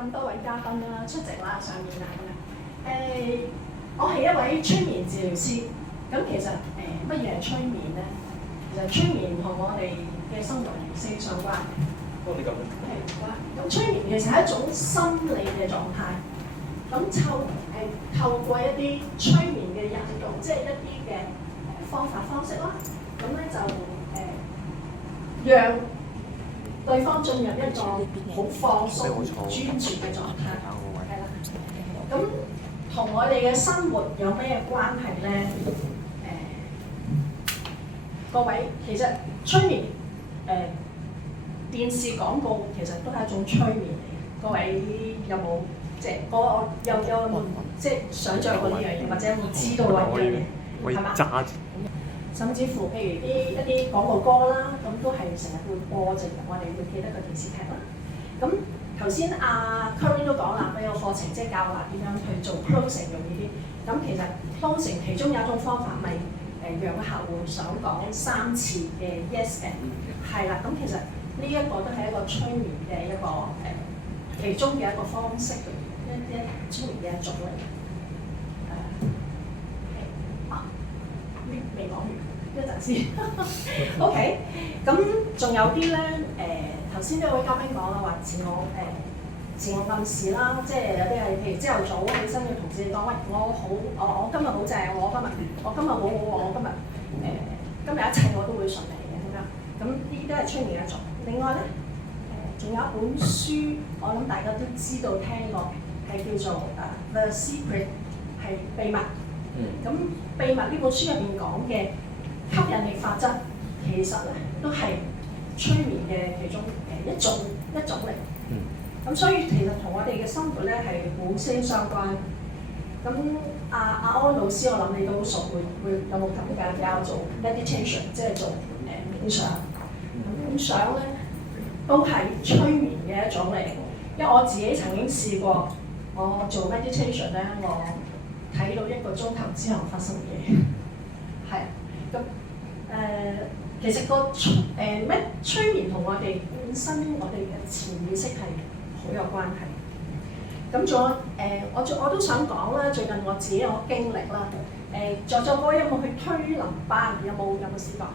咁多位嘉賓啦出席啦上面啊咁樣。我係一位催眠治療師。咁其實乜嘢係催眠咧？其實催眠同我哋嘅生活息息相關嘅。你咁咁催眠其實係一種心理嘅狀態。咁透過一啲催眠嘅引導，即係一啲嘅方式啦。咁咧就讓對方進入一個好放鬆、專注嘅狀態，係啦。咁同我哋嘅生活有咩關係咧？各位，其實催眠電視廣告其實都係一種催眠嚟嘅。各位有冇即係我有冇即係想像過呢樣嘢，或者有冇知道過呢樣嘢？係嘛？甚至乎譬如一啲廣告歌啦，咁都係成日會播，我哋會記得個電視劇啦。咁頭先阿 Curry 都講啦，佢有課程即係教話點樣去做 closing 容易啲。咁其實 closing 其中有一種方法咪讓個客戶想講3次嘅 yes and 係啦。咁其實呢一個都係一個催眠嘅一個其中嘅一個方式嚟，一催眠嘅一種嚟。未講完，一陣先。OK， 咁仲有啲咧頭先呢位嘉賓講啦，話自我暗示啦，即係有啲係譬如朝頭早起身嘅同事講，喂，我今日好正，我今日好，我今日一切我都會順利嘅咁樣。咁呢啲都係催眠一種。另外咧仲有一本書，我諗大家都知道聽過，係叫做The Secret， 係秘密。咁秘密呢本書入邊講嘅吸引力法則，其實咧都係催眠嘅其中一種嚟。咁所以其實同我哋嘅生活咧係好息息相關。咁阿安老師，我諗你都好熟，會有冇咁嘅教做 meditation， 即係做冥想。冥想咧都係催眠嘅一種嚟，因為我自己曾經試過，我做 meditation 咧，我睇到1個鐘頭之後發生嘅嘢，係咁其實個催眠同我哋本身我哋嘅潛意識係好有關係。咁仲有我都想講啦，最近我自己有個經歷啦。在座各位有冇去推拿班？有冇試過？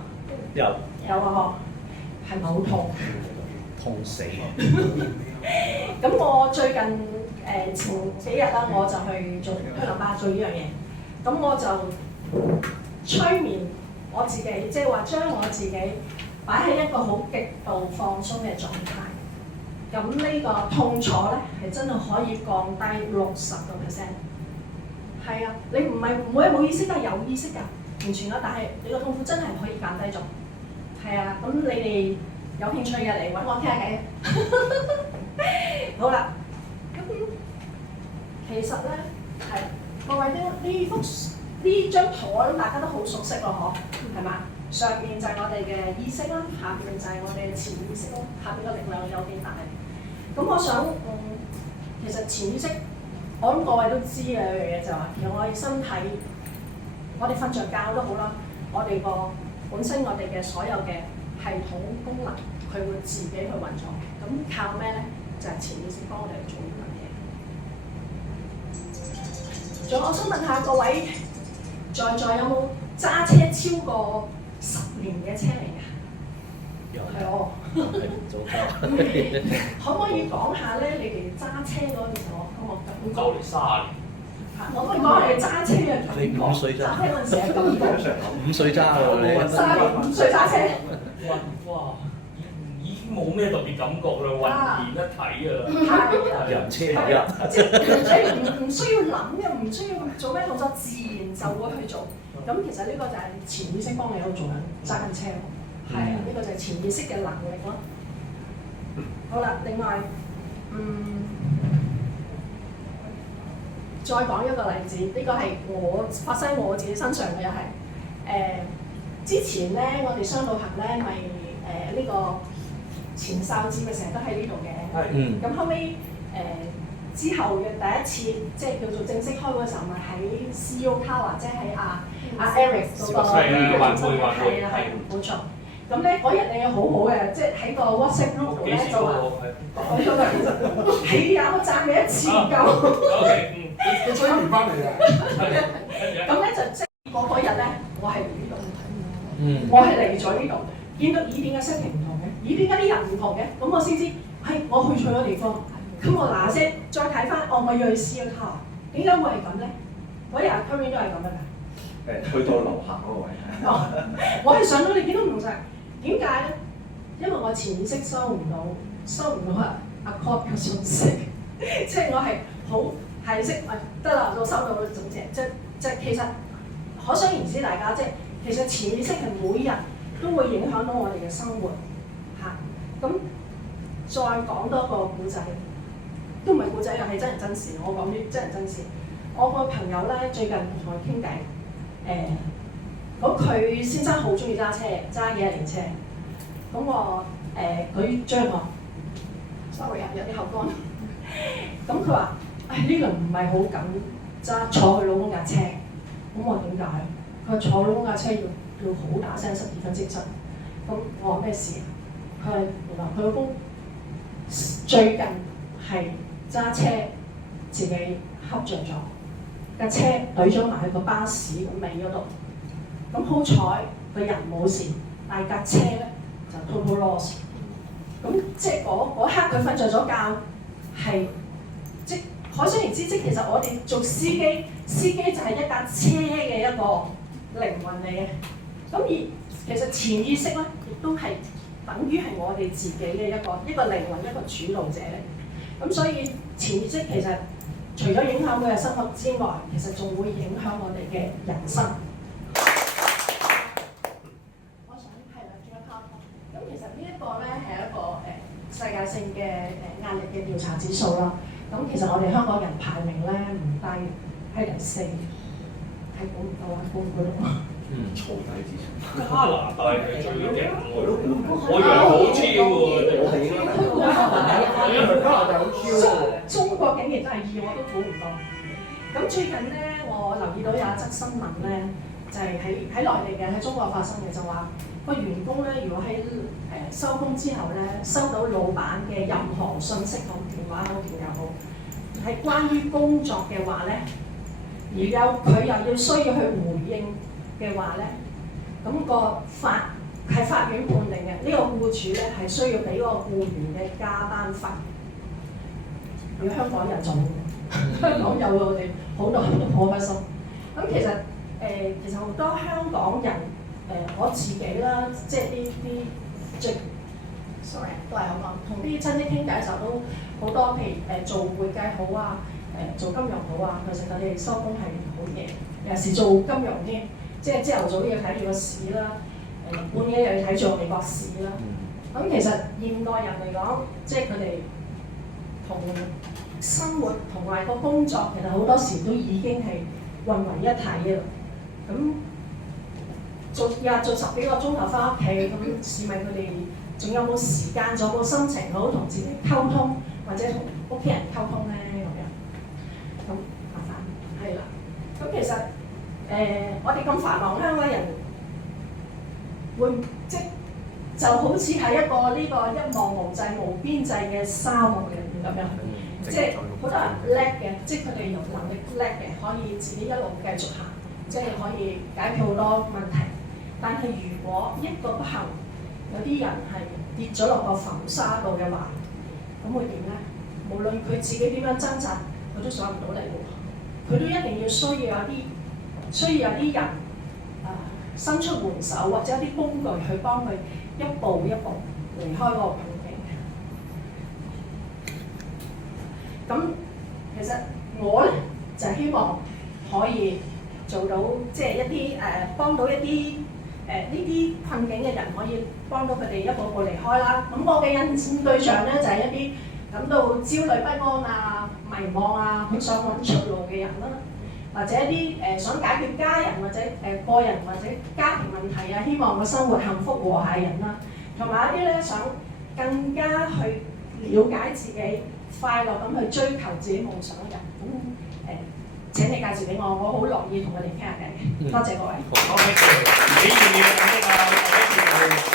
有啊，係咪好痛？痛死咁我最近前幾日啦，我就去做推拿班做呢樣嘢。咁我就催眠我自己，即係話將我自己擺喺一個好極度放鬆嘅狀態。咁呢個痛楚咧係真係可以降低60%。係啊，你唔係冇意識，都係有意識㗎，完全啦。但係你個痛苦真係可以減低咗。係啊，咁你哋有興趣嘅嚟揾我傾下偈。好啦，咁其實咧係各位呢張圖，我諗大家都好熟悉咯，嗬，係嘛？上邊就係我哋嘅意識啦，下邊就係我哋嘅潛意識啦，下邊嘅力量有幾大？咁我想其實潛意識，我諗各位都知嘅一樣嘢就係話，其實我哋身體，我哋瞓着覺都好啦，我哋本身我哋嘅所有嘅系統功能，佢會自己去運作嘅。咁靠咩咧？就係潛意識幫我哋做呢樣嘢。仲有，我想問下各位，在座有冇揸車超過10年嘅車嚟㗎？有。係我。早可唔可以講下咧？你哋揸車嗰陣時，我咁就嚟30年。我可以講下你揸車嘅感覺。你5歲揸？揸車嗰陣時嘅感覺。5歲揸喎你。5歲揸車。哇！已經冇咩特別感覺啦，渾然一體㗎啦。人車合一。所以唔需要諗嘅，唔需要做咩動作，自然就會去做。咁其實呢個就係潛意識幫你喺度做緊揸緊車。係啊，呢個就係潛意識嘅能力咯。好啦，另外，再講一個例子，呢個係我發生喺我自己身上嘅又係之前咧，我哋雙路行咧，咪呢個前哨戰咪成日都喺呢度嘅。咁後尾之後嘅第一次即係叫做正式開會嘅時候，咪喺 CEO Tower， 即係喺阿 Eric 嗰個中心，係冇錯。咁咧嗰日你好好嘅，即係喺個 WhatsApp group 度咧就話，我嗰度係啊，我讚你一次唔夠。你吹完翻嚟啊？咁咧就即係嗰日咧，我係嚟呢度，我係嚟咗呢度，見到咦點解 setting 唔同嘅？咦點解啲人唔同嘅？咁我先知係我去錯咗地方。咁我嗱聲再睇翻，我要去試下，點解會係咁咧？嗰日 Karen 都係咁嘅㗎。去到樓下嗰個位。我係上到你見到唔同晒，點解咧？因為我潛意識收唔到阿 Cop 嘅信息，即係我係好係識得啦，我收到總之即其實可想而知大家即係其實潛意識係每日都會影響到我哋嘅生活嚇。咁再講多個故仔，都唔係故仔啊，係真人真事。我講啲真人真事。我個朋友咧最近同我傾偈。咁佢先生好中意揸車，揸幾廿年車。咁我佢追我 ，sorry 有啲口乾。咁佢話：呢輪唔係好敢揸坐佢老公架車。咁我點解？佢話坐老公架車要好大聲，12分積質。咁我話咩事啊？佢話原來佢老公最近係揸車自己恰着咗。架車懟咗埋去個巴士個尾嗰度，咁好彩個人冇事，但係架車咧就 total loss。咁即係嗰刻佢瞓着咗覺，係即可想而知，即其實我哋做司機就係一架車嘅一個靈魂嚟嘅。咁而其實潛意識咧，亦都係等於係我哋自己嘅一個靈魂，一個主導者嚟。咁所以潛意識其實除咗影響佢嘅生活之外，其實仲會影響我哋嘅人生。我想係啦，轉一 part。咁其實呢一個咧係一個世界性嘅壓力嘅調查指數啦。咁其實我哋香港人排名咧唔低，係第4，係估唔到啊，估唔到啊！燥底之前。加拿大係最勁喎，我以為好超喎，我哋應該加拿大好超喎。中國竟然真係2，我都估唔到。咁最近咧，我留意到有一則新聞咧，就係喺內地嘅，喺中國發生嘅，就話個員工咧，如果喺收工之後咧，收到老闆嘅任何信息，好電話好電郵好，係關於工作嘅話咧，而佢又要需要去回應嘅話咧，咁個法院判定嘅，呢個僱主咧係需要俾個僱員嘅加班費。如果香港人做嘅，香港有我哋好多人都好開心。咁其實好多香港人我自己啦，即係啲sorry 都係咁講，同啲親戚傾偈嘅時候都好多，譬如做會計好啊，做金融好啊，其實佢哋收工係好夜，尤其是做金融添，即係朝頭早要睇住個市啦，半夜又要睇住美國市啦。咁其實現代人嚟講，即係佢哋同生活同埋個工作，其實好多時都已經係混為一體嘅啦。咁日做10幾個鐘頭翻屋企，咁試問佢哋仲有冇時間，仲有冇心情好同自己溝通，或者同屋企人溝通咧咁樣？咁麻煩係啦。咁其實我哋咁繁忙，香港人會即就好似係一個呢個一望無際、無邊際嘅沙漠入面咁樣。即係好多人叻嘅，即係佢哋有能力叻嘅，可以自己一路繼續行，即係可以解決好多問題。但係如果一個不幸，有啲人係跌咗落個浮沙度嘅話，咁會點咧？無論佢自己點樣掙扎，佢都上唔到嚟喎。佢都一定要需要有啲人伸出援手，或者一啲工具去幫佢一步一步離開嗰個困境。咁其實我咧就希望可以做到，即係一啲幫到一啲呢啲困境嘅人，可以幫到佢哋一步步離開啦。咁我嘅引薦對象咧就係一啲感到焦慮不安啊、迷茫啊、好想揾出路嘅人啦，或者一啲想解決家人或者個人或者家庭問題啊，希望個生活幸福和諧人啦，同埋一啲咧想更加去了解自己，快樂咁去追求自己夢想嘅人。咁請你介紹俾我，我好樂意同佢哋傾下偈。多謝各位。好，你願意肯定啊？